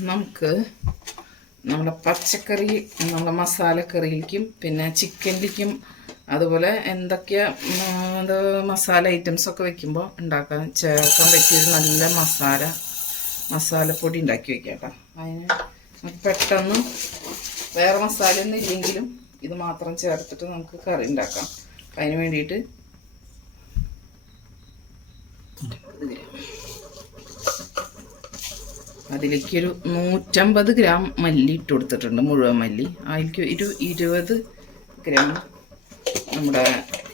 നമുക്ക് നമ്മുടെ പച്ചക്കറി നമ്മുടെ മസാലക്കറിയിലേക്കും പിന്നെ ചിക്കനിലേക്കും അതുപോലെ എന്തൊക്കെയാ അത് മസാല ഐറ്റംസൊക്കെ വെക്കുമ്പോൾ ഉണ്ടാക്കാൻ ചേർക്കാൻ പറ്റിയൊരു നല്ല മസാല മസാലപ്പൊടി ഉണ്ടാക്കി വെക്കാം കേട്ടോ. അതിന് പെട്ടെന്ന് വേറെ മസാല ഒന്നും ഇല്ലെങ്കിലും ഇത് മാത്രം ചേർത്തിട്ട് നമുക്ക് കറി ഉണ്ടാക്കാം. അതിന് വേണ്ടിയിട്ട് അതിലേക്ക് ഒരു നൂറ്റമ്പത് ഗ്രാം മല്ലി ഇട്ട് കൊടുത്തിട്ടുണ്ട് മുഴുവൻ മല്ലി. അതിലേക്ക് ഒരു ഇരുപത് ഗ്രാം നമ്മുടെ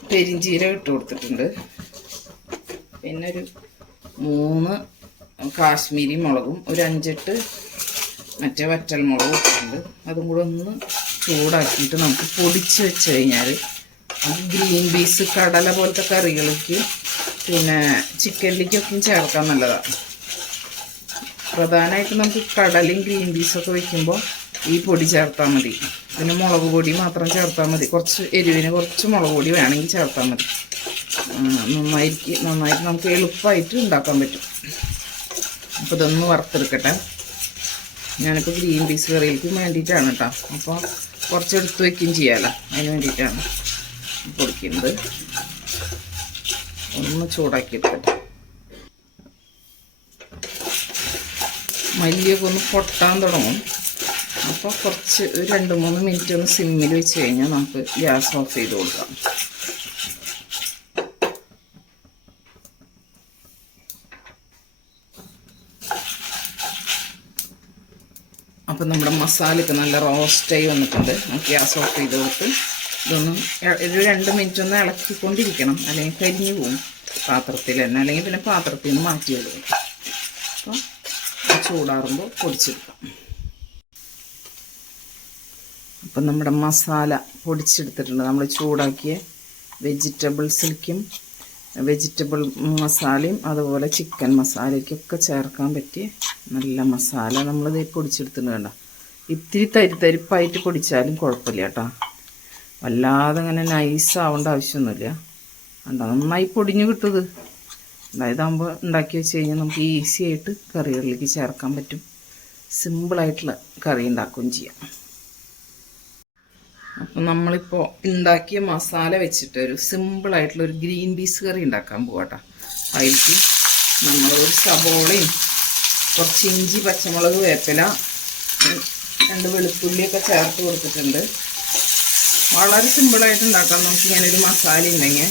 പെരിഞ്ചീരകം ഇട്ട് കൊടുത്തിട്ടുണ്ട്. പിന്നെ ഒരു മൂന്ന് കാശ്മീരി മുളകും ഒരു അഞ്ചെട്ട് മറ്റേ വറ്റൽ മുളകും ഇട്ടിട്ടുണ്ട്. അതും കൂടെ ഒന്ന് ചൂടാക്കിയിട്ട് നമുക്ക് പൊടിച്ച് വെച്ച് കഴിഞ്ഞാൽ ഗ്രീൻ പീസ് കടല പോലത്തെ കറികൾക്ക് പിന്നെ ചിക്കനിലേക്കൊക്കെ ചേർക്കാൻ നല്ലതാണ്. പ്രധാനമായിട്ട് നമുക്ക് കടലയും ഗ്രീൻ പീസൊക്കെ വെക്കുമ്പോൾ ഈ പൊടി ചേർത്താൽ മതി. പിന്നെ മുളക് പൊടി മാത്രം ചേർത്താൽ മതി. കുറച്ച് എരിവിന് കുറച്ച് മുളക് പൊടി വേണമെങ്കിൽ ചേർത്താൽ മതി. നന്നായിരിക്കും നന്നായിട്ട് നമുക്ക് എളുപ്പമായിട്ട് ഉണ്ടാക്കാൻ പറ്റും. അപ്പോൾ ഇതൊന്ന് വറുത്തെടുക്കട്ടെ. ഞാനിപ്പോൾ ഗ്രീൻ പീസ് കറിയിലേക്ക് വേണ്ടിയിട്ടാണ് കേട്ടോ അപ്പോൾ കുറച്ച് എടുത്ത് വയ്ക്കുകയും ചെയ്യാമല്ലോ അതിന് വേണ്ടിയിട്ടാണ് പൊടിക്കുന്നത്. ഒന്ന് ചൂടാക്കി എടുക്കട്ടെ. മല്ലിയൊക്കെ ഒന്ന് പൊട്ടാൻ തുടങ്ങും. അപ്പോൾ കുറച്ച് രണ്ട് മൂന്ന് മിനിറ്റ് ഒന്ന് സിമ്മിൽ വെച്ച് കഴിഞ്ഞാൽ നമുക്ക് ഗ്യാസ് ഓഫ് ചെയ്ത് കൊടുക്കാം. അപ്പം നമ്മുടെ മസാലയ്ക്ക് നല്ല റോസ്റ്റായി വന്നിട്ടുണ്ട്. നമുക്ക് ഗ്യാസ് ഓഫ് ചെയ്ത് കൊടുത്ത് ഇതൊന്ന് ഒരു രണ്ട് മിനിറ്റ് ഒന്ന് ഇളക്കിക്കൊണ്ടിരിക്കണം. അല്ലെങ്കിൽ കരിഞ്ഞു പോകും പാത്രത്തിൽ തന്നെ. അല്ലെങ്കിൽ പിന്നെ പാത്രത്തിൽ നിന്ന് മാറ്റി കൊടുക്കും ചൂടാറുമ്പോൾ പൊടിച്ചെടുക്കാം. അപ്പം നമ്മുടെ മസാല പൊടിച്ചെടുത്തിട്ടുണ്ട്. നമ്മൾ ചൂടാക്കിയ വെജിറ്റബിൾസിലേക്കും വെജിറ്റബിൾ മസാലയും അതുപോലെ ചിക്കൻ മസാലയ്ക്കൊക്കെ ചേർക്കാൻ പറ്റിയ നല്ല മസാല നമ്മളിത് പൊടിച്ചെടുത്തിട്ടുണ്ട് കേട്ടോ ഇത്തിരി തരി തരിപ്പായിട്ട് പൊടിച്ചാലും കുഴപ്പമില്ല കേട്ടോ. വല്ലാതെ അങ്ങനെ നൈസ് ആവേണ്ട ആവശ്യമൊന്നുമില്ല. കണ്ടോ നന്നായി പൊടിഞ്ഞു കിട്ടുന്നത്. ഇതാകുമ്പോൾ ഉണ്ടാക്കി വെച്ച് കഴിഞ്ഞാൽ നമുക്ക് ഈസി ആയിട്ട് കറികളിലേക്ക് ചേർക്കാൻ പറ്റും. സിമ്പിളായിട്ടുള്ള കറി ഉണ്ടാക്കുകയും ചെയ്യാം. അപ്പം നമ്മളിപ്പോൾ ഉണ്ടാക്കിയ മസാല വെച്ചിട്ട് ഒരു സിമ്പിളായിട്ടുള്ള ഒരു ഗ്രീൻ പീസ് കറി ഉണ്ടാക്കാൻ പോകട്ടെ അതിലേക്ക് നമ്മൾ ഒരു സബോളയും കുറച്ച് ഇഞ്ചി പച്ചമുളക് വേപ്പില രണ്ട് വെളുത്തുള്ളിയൊക്കെ ചേർത്ത് കൊടുത്തിട്ടുണ്ട്. വളരെ സിമ്പിളായിട്ട് ഉണ്ടാക്കാം. നമുക്ക് ഇങ്ങനെ ഒരു മസാല ഉണ്ടെങ്കിൽ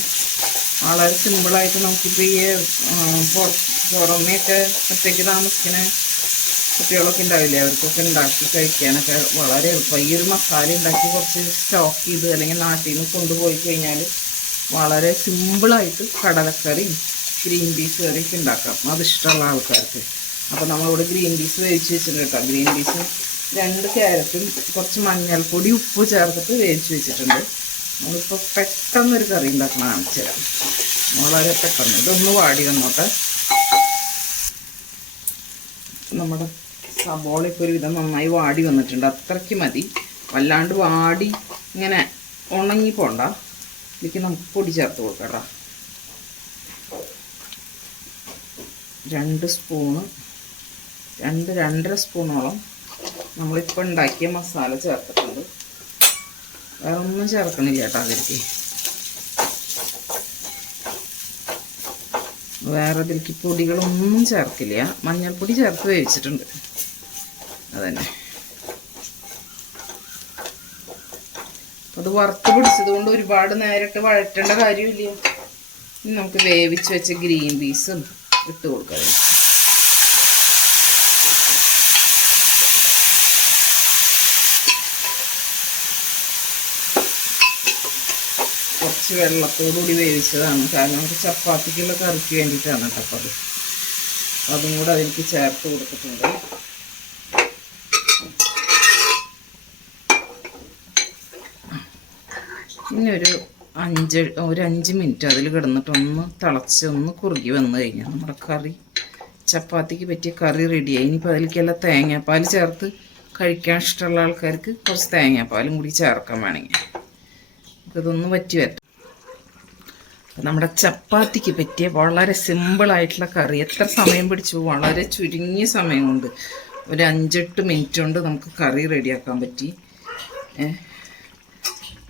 വളരെ സിമ്പിളായിട്ട് നമുക്കിപ്പോൾ ഈ പുറമേയൊക്കെ ഒറ്റയ്ക്ക് താമസിക്കുന്ന കുട്ടികളൊക്കെ ഉണ്ടാവില്ലേ? അവർക്കൊക്കെ ഉണ്ടാക്കി കഴിക്കാനൊക്കെ വളരെ എളുപ്പം. ഈ ഒരു മസാല ഉണ്ടാക്കി കുറച്ച് സ്റ്റോക്ക് ചെയ്ത് അല്ലെങ്കിൽ നാട്ടിൽ നിന്ന് കൊണ്ടുപോയി കഴിഞ്ഞാൽ വളരെ സിമ്പിളായിട്ട് കടലക്കറിയും ഗ്രീൻ പീസ് കറിയൊക്കെ ഉണ്ടാക്കാം. അതിഷ്ടമുള്ള ആൾക്കാർക്ക്. അപ്പോൾ നമ്മളിവിടെ ഗ്രീൻ പീസ് വേവിച്ച് വെച്ചിട്ടുണ്ട് കേട്ടോ. ഗ്രീൻ പീസ് രണ്ട് ക്യാരറ്റും കുറച്ച് മഞ്ഞൾപ്പൊടി ഉപ്പ് ചേർത്തിട്ട് വേവിച്ച് വെച്ചിട്ടുണ്ട്. നമ്മളിപ്പോൾ പെട്ടെന്നൊരു കറി ഉണ്ടാക്കണം കാണിച്ചു തരാം. വളരെ പെട്ടെന്ന്. ഇതൊന്ന് വാടി വന്നോട്ടെ. നമ്മുടെ സബോള ഇപ്പോൾ ഒരുവിധം നന്നായി വാടി വന്നിട്ടുണ്ട്. അത്രയ്ക്ക് മതി. വല്ലാണ്ട് വാടി ഇങ്ങനെ ഉണങ്ങി പോണ്ട. ഇതിലേക്ക് നമുക്ക് പൊടി ചേർത്ത് കൊടുക്കട രണ്ട് സ്പൂണ് രണ്ട് രണ്ടര സ്പൂണോളം നമ്മളിപ്പോൾ ഉണ്ടാക്കിയ മസാല ചേർത്തിട്ടുണ്ട്. വേറെ ഒന്നും ചേർക്കണില്ല കേട്ടോ അതിലേക്ക്. വേറെ ഇതിലേക്ക് പൊടികളൊന്നും ചേർക്കില്ല. മഞ്ഞൾപ്പൊടി ചേർത്ത് വേവിച്ചിട്ടുണ്ട്. അതന്നെ. അത് വറുത്ത് പിടിച്ചത് കൊണ്ട് ഒരുപാട് നേരിട്ട് വഴറ്റേണ്ട കാര്യമില്ല. നമുക്ക് വേവിച്ച് വെച്ച ഗ്രീൻ പീസും ഇട്ട് കൊടുക്കാം ഇതിലേക്ക്. കുറച്ച് വെള്ളത്തോടുകൂടി വേവിച്ചതാണ്. കാരണം ഒരു ചപ്പാത്തിക്കുള്ള കറിക്ക് വേണ്ടിയിട്ടാണ് കേട്ടോ അപ്പോൾ അത് അതും കൂടെ അതിലേക്ക് ചേർത്ത് കൊടുത്തിട്ടുണ്ട്. പിന്നെ ഒരു അഞ്ച് ഒരു അഞ്ച് മിനിറ്റ് അതിൽ കിടന്നിട്ട് ഒന്ന് തിളച്ച് ഒന്ന് കുറുകി വന്നു കഴിഞ്ഞാൽ നമ്മുടെ കറി ചപ്പാത്തിക്ക് പറ്റിയ കറി റെഡിയായി ഇനിയിപ്പോൾ അതിലേക്കെല്ലാം തേങ്ങാപ്പാൽ ചേർത്ത് കഴിക്കാൻ ഇഷ്ടമുള്ള ആൾക്കാർക്ക് കുറച്ച് തേങ്ങാപ്പാലും കൂടി ചേർക്കാൻ വേണമെങ്കിൽ. ഇതൊന്ന് പറ്റി വരട്ടെ. നമ്മുടെ ചപ്പാത്തിക്ക് പറ്റിയ വളരെ സിമ്പിളായിട്ടുള്ള കറി. എത്ര സമയം പിടിച്ചു? വളരെ ചുരുങ്ങിയ സമയം കൊണ്ട് ഒരു അഞ്ചെട്ട് മിനിറ്റ് കൊണ്ട് നമുക്ക് കറി റെഡിയാക്കാൻ പറ്റി.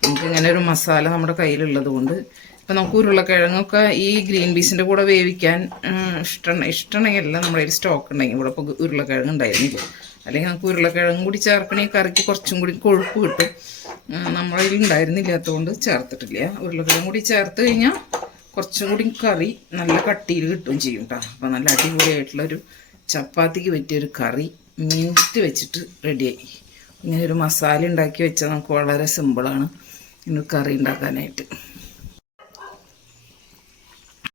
നമുക്കിങ്ങനെ ഒരു മസാല നമ്മുടെ കയ്യിലുള്ളത് കൊണ്ട്. ഇപ്പം നമുക്ക് ഉരുളക്കിഴങ്ങൊക്കെ ഈ ഗ്രീൻ പീസിന്റെ കൂടെ വേവിക്കാൻ ഇഷ്ടം ഇഷ്ടമുണ്ടെങ്കിലല്ല നമ്മുടെ കയ്യിൽ സ്റ്റോക്ക് ഉണ്ടെങ്കിൽ ഇവിടെ ഇപ്പോൾ ഉരുളക്കിഴങ്ങ് ഉണ്ടായിരുന്നില്ല. അല്ലെങ്കിൽ നമുക്ക് ഉരുളക്കിഴങ്ങ് കൂടി ചേർക്കണമെങ്കിൽ കറിക്ക് കുറച്ചും കൂടി കൊഴുപ്പ് കിട്ടും. നമ്മുടെ ഉണ്ടായിരുന്നില്ലാത്തതുകൊണ്ട് ചേർത്തിട്ടില്ല. ഉരുളക്കിഴങ്ങ് കൂടി ചേർത്ത് കഴിഞ്ഞാൽ കുറച്ചും കൂടി കറി നല്ല കട്ടിയിൽ കിട്ടുകയും ചെയ്യും കേട്ടോ. അപ്പോൾ നല്ല അടിപൊളിയായിട്ടുള്ളൊരു ചപ്പാത്തിക്ക് പറ്റിയൊരു കറി മിനിറ്റ് വെച്ചിട്ട് റെഡിയായി. ഇങ്ങനെ ഒരു മസാല ഉണ്ടാക്കി വെച്ചാൽ നമുക്ക് വളരെ സിമ്പിളാണ് ഇനി കറി ഉണ്ടാക്കാനായിട്ട്.